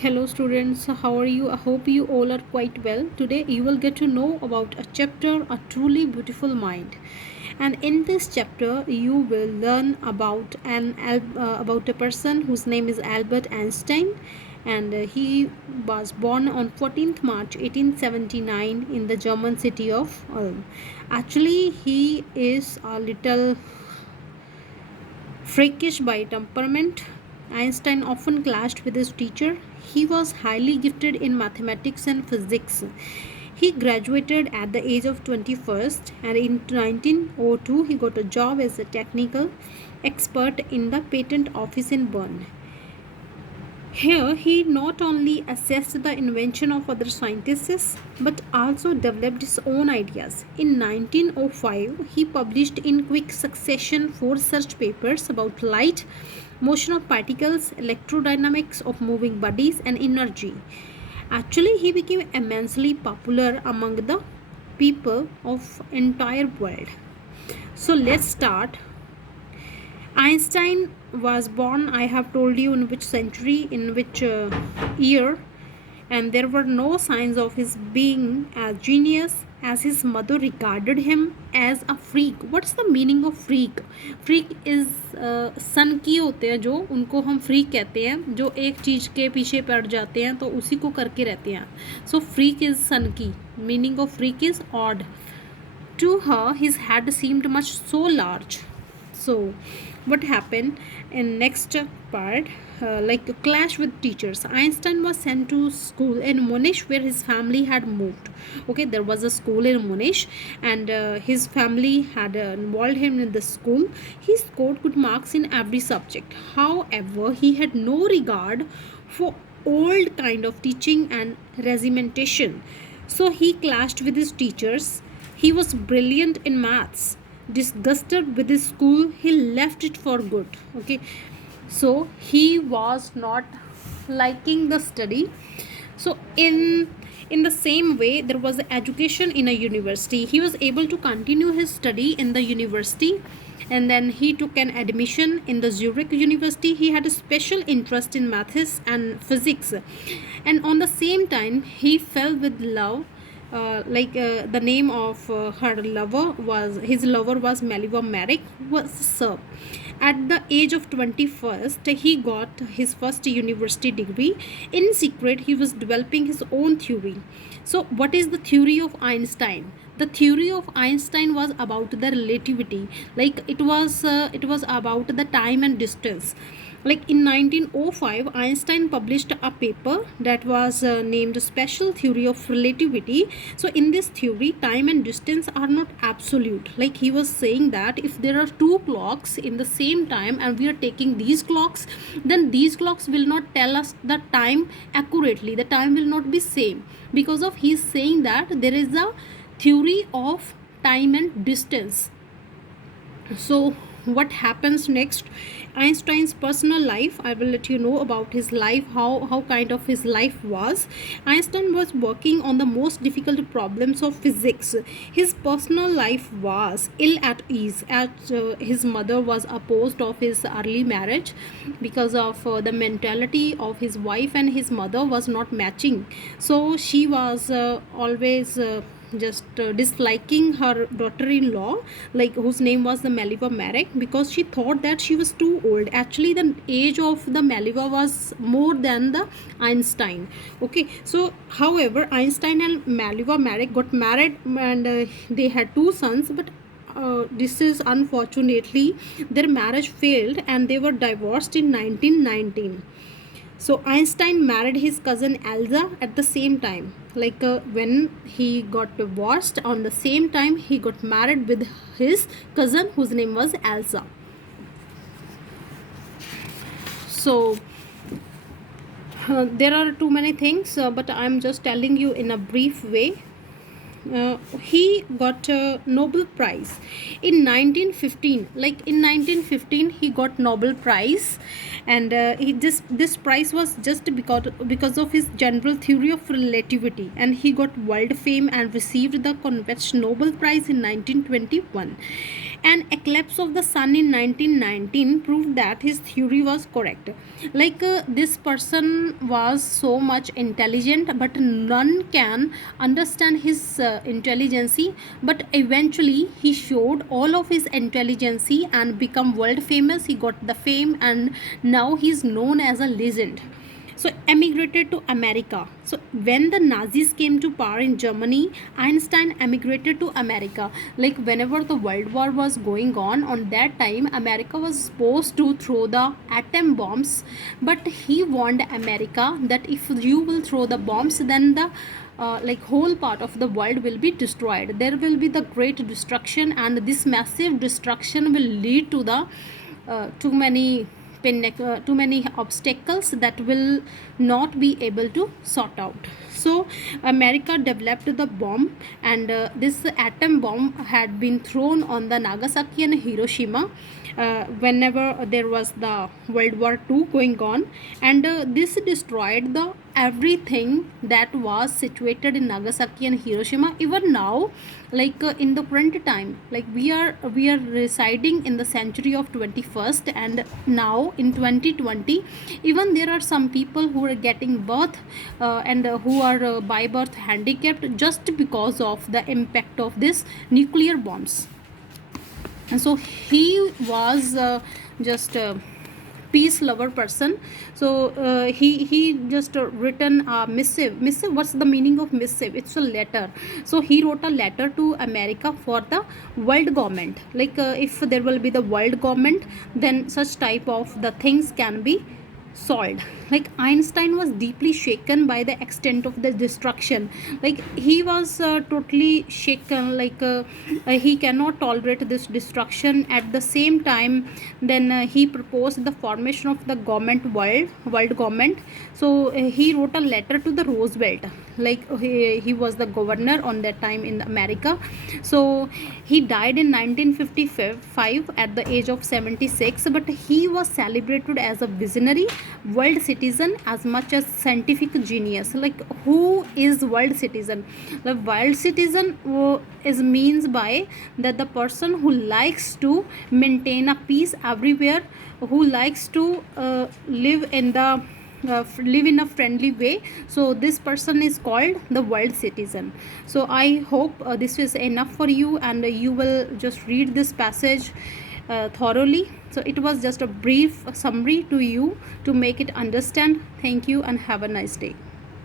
Hello students, how are you? I hope you all are quite well. Today you will get to know about a chapter, A Truly Beautiful Mind. And in this chapter you will learn about about a person whose name is Albert Einstein, and he was born on 14th March 1879 in the German city of Ulm. Actually he is a little freakish by temperament. Einstein often clashed with his teacher. He was highly gifted in mathematics and physics. He graduated at the age of 21st, and in 1902 he got a job as a technical expert in the patent office in Bern. Here, he not only assessed the invention of other scientists but also developed his own ideas. In 1905, he published in quick succession four research papers about light, motion of particles, electrodynamics of moving bodies, and energy. Actually, he became immensely popular among the people of entire world. So let's start. Einstein was born, I have told you in which century, in which year, and there were no signs of his being a genius, as his mother regarded him as a freak. What's the meaning of freak? Freak is सन की होते हैं, जो उनको हम freak कहते हैं, जो एक चीज़ के पीछे पड़ जाते हैं तो उसी को करके रहते हैं. सो फ्रीक इज सन की. Meaning of freak is odd. To her, his head seemed much so large. So what happened in next part? Like a clash with teachers. Einstein was sent to school in Munich where his family had moved. Okay, there was a school in Munich, and his family had involved him in the school. He scored good marks in every subject. However, he had no regard for old kind of teaching and regimentation. So he clashed with his teachers. He was brilliant in maths. Disgusted with his school, he left it for good. Okay, so he was not liking the study. So in the same way, there was education in a university. He was able to continue his study in the university, and then he took an admission in the Zurich University. He had a special interest in maths and physics, and on the same time he fell with love. The name of her lover was, his lover was Maliva Merrick, was Serb. At the age of 21st, he got his first university degree. In secret, he was developing his own theory. So, what is the theory of Einstein? The theory of Einstein was about the relativity. Like it was about the time and distance. Like in 1905, Einstein published a paper that was named Special Theory of Relativity. So in this theory, time and distance are not absolute. Like he was saying that if there are two clocks in the same time and we are taking these clocks, then these clocks will not tell us the time accurately. The time will not be same, because of he is saying that there is a theory of time and distance. So what happens next? Einstein's personal life, I will let you know about his life, how kind of his life was. Einstein was working on the most difficult problems of physics. His personal life was ill at ease, as his mother was opposed of his early marriage because of the mentality of his wife and his mother was not matching. So she was always just disliking her daughter-in-law, like whose name was the Maliva Merrick, because she thought that she was too old. Actually the age of the Maliva was more than the Einstein. Okay, so however, Einstein and Maliva Merrick got married, and they had two sons, but this is unfortunately their marriage failed and they were divorced in 1919. So Einstein married his cousin Elsa at the same time. Like when he got divorced, on the same time he got married with his cousin whose name was Elsa. So there are too many things, but I'm just telling you in a brief way. He got a Nobel Prize in 1915. Like in 1915 he got Nobel Prize, and this prize was just because of his general theory of relativity, and he got world fame and received the Convex Nobel Prize in 1921. An eclipse of the sun in 1919 proved that his theory was correct. This person was so much intelligent, but none can understand his intelligence. But eventually, he showed all of his intelligence and become world famous. He got the fame, and now he is known as a legend. So emigrated to America. So when the Nazis came to power in Germany, Einstein emigrated to America. Whenever the world war was going on that time, America was supposed to throw the atom bombs, but he warned America that if you will throw the bombs, then the whole part of the world will be destroyed. There will be the great destruction, and this massive destruction will lead to the too many obstacles that will not be able to sort out. So America developed the bomb, and this atom bomb had been thrown on the Nagasaki and Hiroshima whenever there was the World War II going on, and this destroyed the everything that was situated in Nagasaki and Hiroshima. Even now, in the current time, we are residing in the century of 21st, and now in 2020, even there are some people who are getting birth and who are by birth handicapped just because of the impact of this nuclear bombs. And so he was just a peace lover person. So he just written a missive. What's the meaning of missive? It's a letter. So he wrote a letter to America for the world government. If there will be the world government, then such type of the things can be solved. Einstein was deeply shaken by the extent of the destruction. He was totally shaken. He cannot tolerate this destruction. At the same time, then he proposed the formation of the world government. So he wrote a letter to the Roosevelt. He was the governor on that time in America. So he died in 1955 at the age of 76, but he was celebrated as a visionary world citizen as much as scientific genius. Who is world citizen? The world citizen is means by that the person who likes to maintain a peace everywhere, who likes to live in a friendly way. So this person is called the world citizen. So I hope this is enough for you, and you will just read this passage thoroughly. So it was just a brief summary to you to make it understand. Thank you and have a nice day.